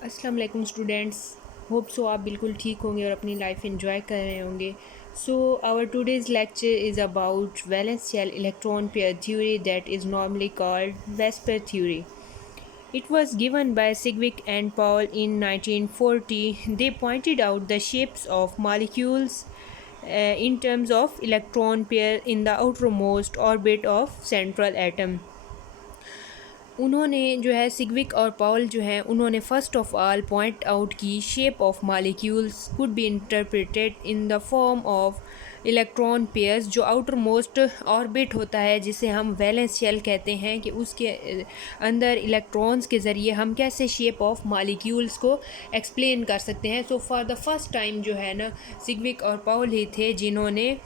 अस्सलाम वालेकुम students. Hope so आप बिल्कुल ठीक होंगे और अपनी लाइफ एंजॉय कर रहे होंगे। So our today's lecture is about valence shell electron pair theory that is normally called VSEPR theory. It was given by Sigwick and Paul in 1940. They pointed out the shapes of molecules in terms of electron pair in the outermost orbit of central atom. उन्होंने जो है सिग्विक और Paul जो है उन्होंने first of all point out की shape of molecules could be interpreted in the form of electron pairs जो outermost orbit होता है जिसे हम वैलेंस शेल कहते हैं कि उसके अंदर इलेक्ट्रॉन्स के ज़रिए हम कैसे शेप ऑफ मॉलिक्यूल्स को एक्सप्लेन कर सकते हैं। So for the first time जो है ना सिग्विक और पॉल ही थे जिन्होंने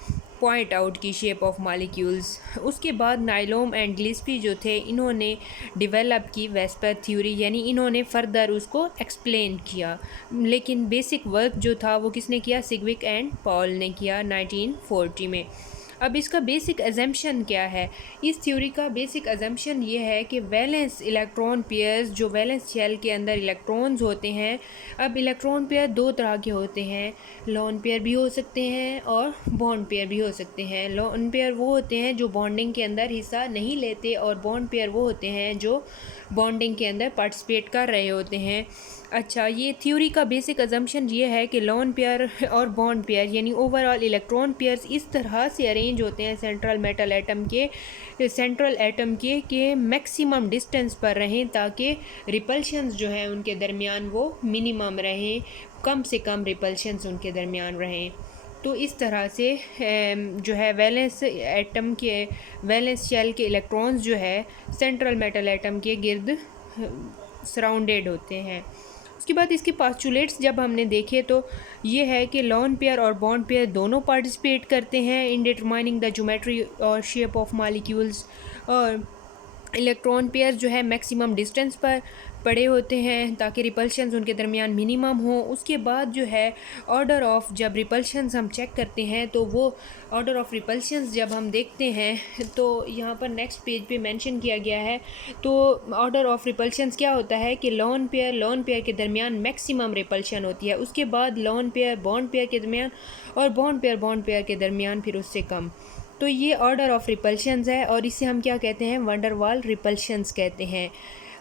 पॉइंट आउट की शेप ऑफ मॉलिक्यूल्स। उसके बाद नाइलोम एंड गिलिस्पी जो थे इन्होंने डेवलप की वेस्पर थ्योरी, यानी इन्होंने फर्दर उसको एक्सप्लेन किया, लेकिन बेसिक वर्क जो था वो किसने किया? सिग्विक एंड पॉल ने किया 1940 में। अब इसका बेसिक अजम्पशन क्या है? इस थ्योरी का बेसिक अजम्पशन ये है कि वैलेंस इलेक्ट्रॉन पेयर्स जो वैलेंस शेल के अंदर इलेक्ट्रॉन्स होते हैं, अब इलेक्ट्रॉन पेयर दो तरह के होते हैं, लोन पेयर भी हो सकते हैं और बॉन्ड पेयर भी हो सकते हैं। लोन पेयर वो होते हैं जो बॉन्डिंग के अंदर हिस्सा नहीं लेते और बॉन्ड पेयर वो होते हैं जो बॉन्डिंग के अंदर पार्टिसिपेट कर रहे होते हैं। अच्छा, ये थ्योरी का बेसिक अजम्पशन ये है कि लोन पेयर और बॉन्ड पेयर यानी ओवरऑल इलेक्ट्रॉन पेयर्स इस तरह से अरेंज होते हैं सेंट्रल मेटल एटम के मैक्सिमम डिस्टेंस पर रहें ताकि रिपल्शंस जो हैं उनके दरमियान वो मिनिमम रहें, कम से कम रिपल्शंस उनके दरमियान रहें। तो इस तरह से जो है वैलेंस शेल के इलेक्ट्रॉन्स जो है सेंट्रल मेटल एटम के गिर्द सराउंडेड होते हैं। उसके बाद इसके पास्चुलेट्स जब हमने देखे तो ये है कि लोन पेयर और बॉन्ड पेयर दोनों पार्टिसिपेट करते हैं इन डिटरमाइनिंग द ज्योमेट्री और शेप ऑफ मॉलिक्यूल्स, और इलेक्ट्रॉन पेयर जो है मैक्सिमम डिस्टेंस पर पड़े होते हैं ताकि रिपल्शंस उनके दरमियान मिनिमम हो। उसके बाद जो है ऑर्डर ऑफ, जब रिपल्शंस हम चेक करते हैं तो वो ऑर्डर ऑफ रिपल्शंस जब हम देखते हैं तो यहाँ पर नेक्स्ट पेज पे मेंशन किया गया है। तो ऑर्डर ऑफ रिपल्शंस क्या होता है कि लोन पेयर के दरमियान मैक्सिमम रिपल्शन होती है, उसके बाद लोन पेयर बॉन्ड पेयर के दरमियान, और बॉन्ड पेयर के दरमियान फिर उससे कम। तो ये ऑर्डर ऑफ रिपल्शंस है और इसे हम क्या कहते हैं? वंडरवाल रिपल्शंस कहते हैं।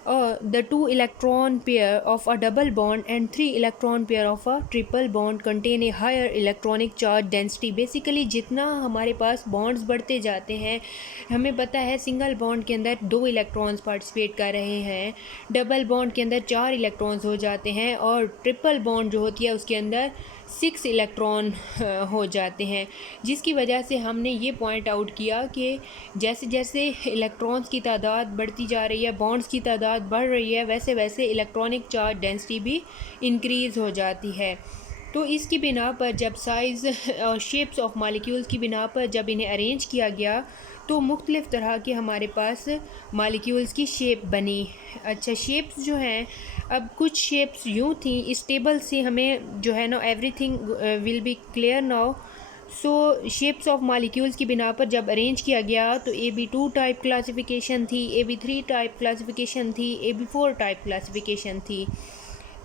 और the two electron pair of a double bond and three electron pair of a triple bond contain a higher electronic charge density. Basically जितना हमारे पास बॉन्ड्स बढ़ते जाते हैं, हमें पता है सिंगल बॉन्ड के अंदर 2 इलेक्ट्रॉन्स पार्टिसिपेट कर रहे हैं, डबल बॉन्ड के अंदर 4 इलेक्ट्रॉन्स हो जाते हैं, और ट्रिपल बॉन्ड जो होती है उसके अंदर 6 इलेक्ट्रॉन हो जाते हैं। जिसकी वजह से हमने ये पॉइंट आउट किया कि जैसे जैसे इलेक्ट्रॉन्स की तादाद बढ़ती जा रही है, बॉन्ड्स की तादाद बढ़ रही है, वैसे वैसे इलेक्ट्रॉनिक चार्ज डेंसिटी भी इंक्रीज़ हो जाती है। तो इसकी बिना पर जब साइज़ और शेप्स ऑफ मालिक्यूल्स की बिना पर जब इन्हें अरेंज किया गया तो मुख्तलिफ़ तरह के हमारे पास मालिक्यूल्स की शेप बनी। अच्छा, शेप्स जो हैं, अब कुछ शेप्स यूँ थी इस टेबल से हमें जो है ना everything will be clear now. So shapes of molecules की बिना पर जब अरेंज किया गया तो AB2 टाइप क्लासिफिकेशन थी, AB3 टाइप क्लासिफिकेशन थी, AB4 टाइप क्लासिफिकेशन थी।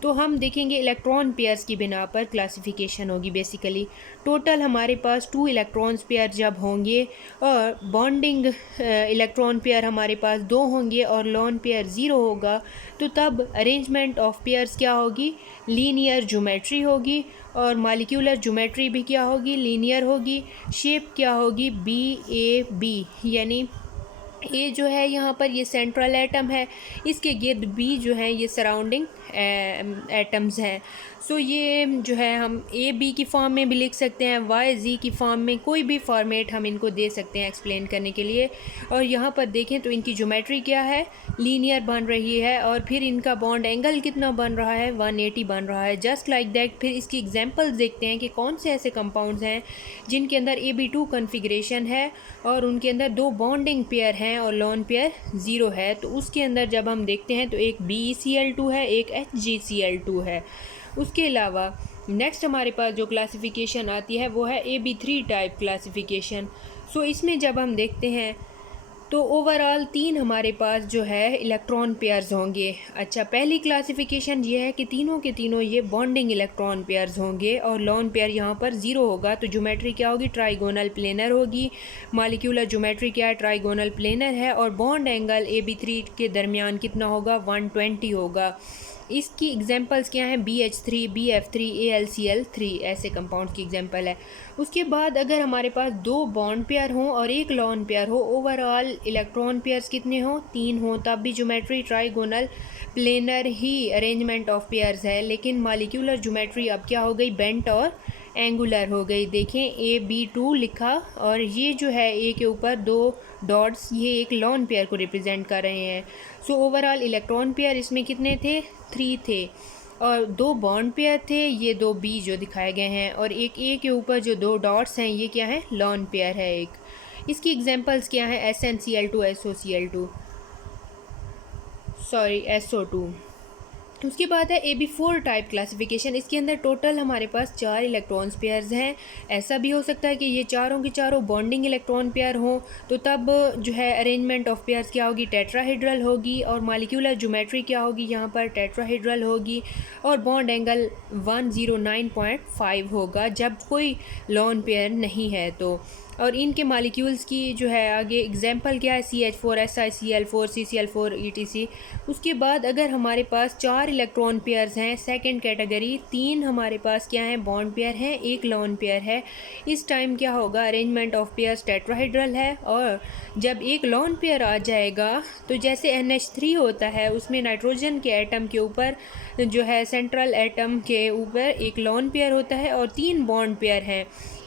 तो हम देखेंगे इलेक्ट्रॉन पेयर्स की बिना पर क्लासिफिकेशन होगी। बेसिकली टोटल हमारे पास 2 इलेक्ट्रॉन्स पेयर जब होंगे और बॉन्डिंग इलेक्ट्रॉन पेयर हमारे पास 2 होंगे और लोन पेयर 0 होगा, तो तब अरेंजमेंट ऑफ पेयर्स क्या होगी? लीनियर ज्योमेट्री होगी, और मालिक्यूलर ज्योमेट्री भी क्या होगी? लीनियर होगी। शेप क्या होगी? BAB, यानी ए जो है यहाँ पर ये सेंट्रल एटम है, इसके गिर्द बी जो है ये सराउंडिंग एटम्स हैं। सो ये जो है हम AB की फॉर्म में भी लिख सकते हैं, YZ की फॉर्म में, कोई भी फॉर्मेट हम इनको दे सकते हैं एक्सप्लेन करने के लिए। और यहाँ पर देखें तो इनकी ज्योमेट्री क्या है? लीनियर बन रही है, और फिर इनका बॉन्ड एंगल कितना बन रहा है? 180 बन रहा है। जस्ट लाइक दैट फिर इसकी एग्जांपल्स देखते हैं कि कौन से ऐसे कंपाउंड्स हैं जिनके अंदर AB2 कन्फिग्रेशन है और उनके अंदर 2 बॉन्डिंग पेयर हैं और लोन पेयर 0 है। तो उसके अंदर जब हम देखते हैं तो एक BeCl2 है, एक HgCl2 है। उसके अलावा नेक्स्ट हमारे पास जो क्लासिफिकेशन आती है वो है AB3 टाइप क्लासिफिकेशन। सो इसमें जब हम देखते हैं तो ओवरऑल 3 हमारे पास जो है इलेक्ट्रॉन पेयर्स होंगे। अच्छा, पहली क्लासिफिकेशन ये है कि तीनों के तीनों ये बॉन्डिंग इलेक्ट्रॉन पेयर्स होंगे और लोन पेयर यहाँ पर 0 होगा। तो ज्योमेट्री क्या होगी, ट्राइगोनल प्लेनर होगी। मॉलिक्यूलर ज्योमेट्री क्या है, ट्राइगोनल प्लेनर है। और बॉन्ड एंगल AB3 के दरमियान कितना होगा, 120 होगा। इसकी एग्जांपल्स क्या हैं, BH3, BF3, AlCl3 ऐसे कंपाउंड्स की एग्जांपल है। उसके बाद अगर हमारे पास 2 बॉन्ड पेयर हों और 1 लॉन पेयर हो, ओवरऑल इलेक्ट्रॉन पेयर्स कितने हों, 3 हों, तब भी geometry trigonal planar he arrangement of pairs है। लेकिन मॉलिक्यूलर ज्योमेट्री अब क्या हो गई, बेंट और एंगुलर हो गई। देखें AB2 लिखा और ये जो है ए के ऊपर 2 डॉट्स, ये एक लॉन पेयर को रिप्रेजेंट कर रहे हैं। सो ओवरऑल इलेक्ट्रॉन पेयर इसमें कितने थे, 3 थे। और 2 बॉन्ड पेयर थे, ये 2 बी जो दिखाए गए हैं। और एक ए के ऊपर जो 2 डॉट्स हैं, ये क्या है, लॉन पेयर है एक। इसकी एग्जांपल्स क्या है, SnCl2, SOCl2, सॉरी SO2। उसके बाद है AB4 टाइप क्लासिफिकेशन। इसके अंदर टोटल हमारे पास 4 इलेक्ट्रॉन्स पेयर्स हैं। ऐसा भी हो सकता है कि ये चारों के चारों बॉन्डिंग इलेक्ट्रॉन पेयर हों, तो तब जो है अरेंजमेंट ऑफ पेयर्स क्या होगी, टेट्राहेड्रल होगी। और मॉलिक्यूलर ज्योमेट्री क्या होगी, यहाँ पर टेट्राहेड्रल होगी। और बॉन्ड एंगल 109.5 होगा जब कोई लॉन पेयर नहीं है तो। और इनके मॉलिक्यूल्स की जो है आगे एग्जांपल क्या है, CH4, SiCl4, CCl4 ETC। उसके बाद अगर हमारे पास 4 इलेक्ट्रॉन पेयर्स हैं, सेकंड कैटेगरी, 3 हमारे पास क्या है, बॉन्ड पेयर हैं, 1 लॉन पेयर है। इस टाइम क्या होगा, अरेंजमेंट ऑफ पेयर्स टेट्राहेड्रल है। और जब एक लॉन पेयर आ जाएगा तो जैसे NH3 होता है, उसमें नाइट्रोजन के एटम के ऊपर जो है सेंट्रल एटम के ऊपर एक लॉन पेयर होता है और 3 बॉन्ड पेयर हैं।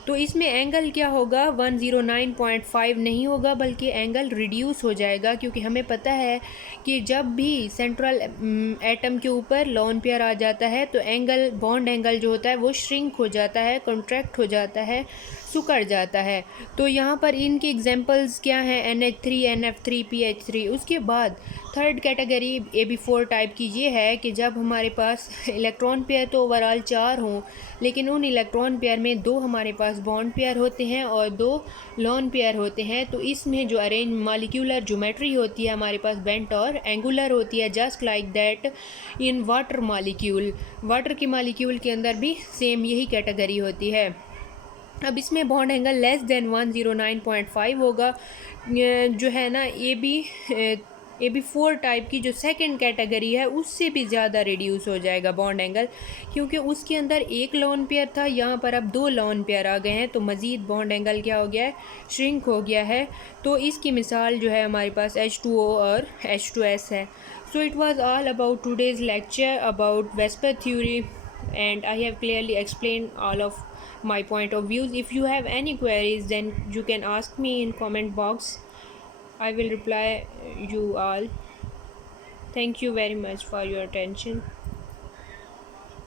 तो इसमें एंगल क्या होगा, 109.5 नहीं होगा बल्कि एंगल रिड्यूस हो जाएगा, क्योंकि हमें पता है कि जब भी सेंट्रल एटम के ऊपर लॉन पेयर आ जाता है तो एंगल, बॉन्ड एंगल जो होता है वो श्रिंक हो जाता है, कॉन्ट्रैक्ट हो जाता है, सिकुड़ जाता है। तो यहाँ पर इनके एग्जांपल्स क्या हैं, NH3, NF3, PH3। उसके बाद थर्ड कैटेगरी AB4 टाइप की ये है कि जब हमारे पास इलेक्ट्रॉन पेयर तो ओवरऑल 4 हों, लेकिन उन इलेक्ट्रॉन पेयर में 2 हमारे पास बॉन्ड पेयर होते हैं और 2 लॉन पेयर होते हैं। तो इसमें जो अरेंज मॉलिक्यूलर ज्योमेट्री होती है हमारे पास बेंट और एंगुलर होती है, just like that in water molecule. Water के मॉलिक्यूल के अंदर भी सेम यही कैटेगरी होती है। अब इसमें बॉन्ड एंगल लेस देन 109.5 होगा। जो है ना AB4 टाइप की जो सेकंड कैटेगरी है उससे भी ज़्यादा रिड्यूस हो जाएगा बॉन्ड एंगल, क्योंकि उसके अंदर 1 लॉन पेयर था, यहाँ पर अब 2 लॉन पेयर आ गए हैं, तो मज़ीद बॉन्ड एंगल क्या हो गया है, श्रिंक हो गया है। तो इसकी मिसाल जो है हमारे पास H2O और H2S है। So it was all about today's lecture about VSEPR theory and I have clearly explained all of my point of views. If you have any queries, then you can ask me in comment box. I will reply you all. Thank you very much for your attention.